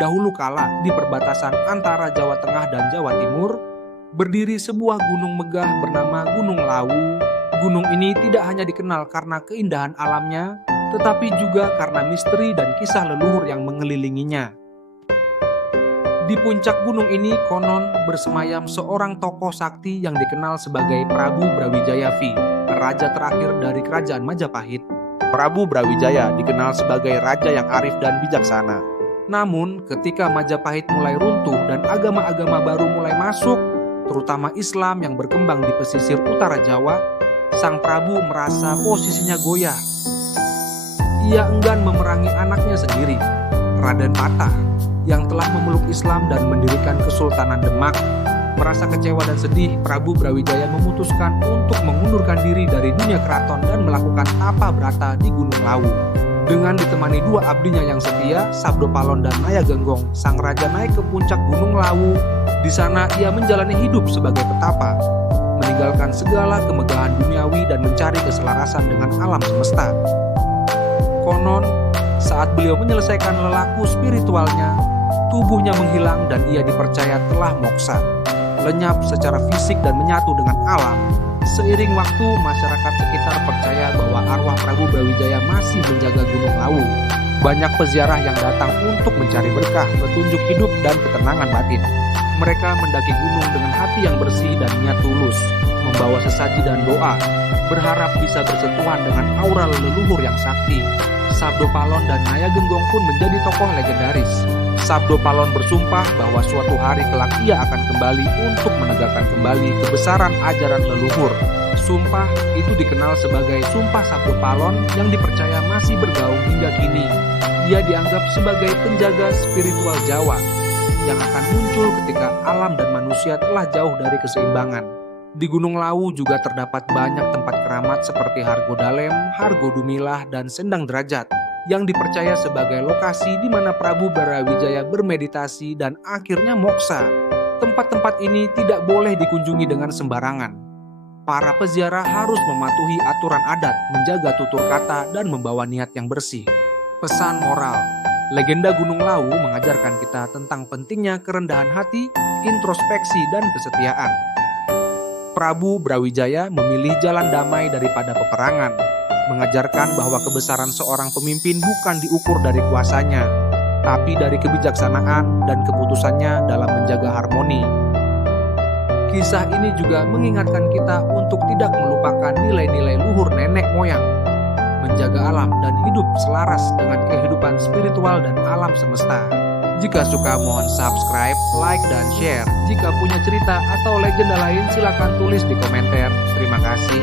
Dahulu kala di perbatasan antara Jawa Tengah dan Jawa Timur, berdiri sebuah gunung megah bernama Gunung Lawu. Gunung ini tidak hanya dikenal karena keindahan alamnya, tetapi juga karena misteri dan kisah leluhur yang mengelilinginya. Di puncak gunung ini konon bersemayam seorang tokoh sakti yang dikenal sebagai Prabu Brawijaya V, raja terakhir dari kerajaan Majapahit. Prabu Brawijaya dikenal sebagai raja yang arif dan bijaksana. Namun, ketika Majapahit mulai runtuh dan agama-agama baru mulai masuk, terutama Islam yang berkembang di pesisir utara Jawa, Sang Prabu merasa posisinya goyah. Ia enggan memerangi anaknya sendiri, Raden Patah, yang telah memeluk Islam dan mendirikan Kesultanan Demak. Merasa kecewa dan sedih, Prabu Brawijaya memutuskan untuk mengundurkan diri dari dunia keraton dan melakukan tapa brata di Gunung Lawu. Dengan ditemani dua abdinya yang setia, Sabdopalon dan Naya Genggong, sang raja naik ke puncak Gunung Lawu. Di sana ia menjalani hidup sebagai petapa, meninggalkan segala kemegahan duniawi dan mencari keselarasan dengan alam semesta. Konon, saat beliau menyelesaikan lelaku spiritualnya, tubuhnya menghilang dan ia dipercaya telah moksa, lenyap secara fisik dan menyatu dengan alam. Seiring waktu, masyarakat sekitar percaya bahwa arwah Prabu Brawijaya masih menjaga Gunung Lawu. Banyak peziarah yang datang untuk mencari berkah, petunjuk hidup, dan ketenangan batin. Mereka mendaki gunung dengan hati yang bersih dan niat tulus, membawa sesaji dan doa, berharap bisa bersentuhan dengan aura leluhur yang sakti. Sabdopalon dan Naya Genggong pun menjadi tokoh legendaris. Sabdopalon bersumpah bahwa suatu hari kelak ia akan kembali untuk menegakkan kembali kebesaran ajaran leluhur. Sumpah itu dikenal sebagai Sumpah Sabdopalon yang dipercaya masih bergaung hingga kini. Ia dianggap sebagai penjaga spiritual Jawa yang akan muncul ketika alam dan manusia telah jauh dari keseimbangan. Di Gunung Lawu juga terdapat banyak tempat keramat seperti Hargo Dalem, Hargo Dumilah, dan Sendang Derajat yang dipercaya sebagai lokasi di mana Prabu Brawijaya bermeditasi dan akhirnya moksa. Tempat-tempat ini tidak boleh dikunjungi dengan sembarangan. Para peziarah harus mematuhi aturan adat, menjaga tutur kata, dan membawa niat yang bersih. Pesan moral: legenda Gunung Lawu mengajarkan kita tentang pentingnya kerendahan hati, introspeksi, dan kesetiaan. Prabu Brawijaya memilih jalan damai daripada peperangan, mengajarkan bahwa kebesaran seorang pemimpin bukan diukur dari kuasanya, tapi dari kebijaksanaan dan keputusannya dalam menjaga harmoni. Kisah ini juga mengingatkan kita untuk tidak melupakan nilai-nilai luhur nenek moyang, menjaga alam dan hidup selaras dengan kehidupan spiritual dan alam semesta. Jika suka mohon subscribe, like, dan share. Jika punya cerita atau legenda lain silakan tulis di komentar. Terima kasih.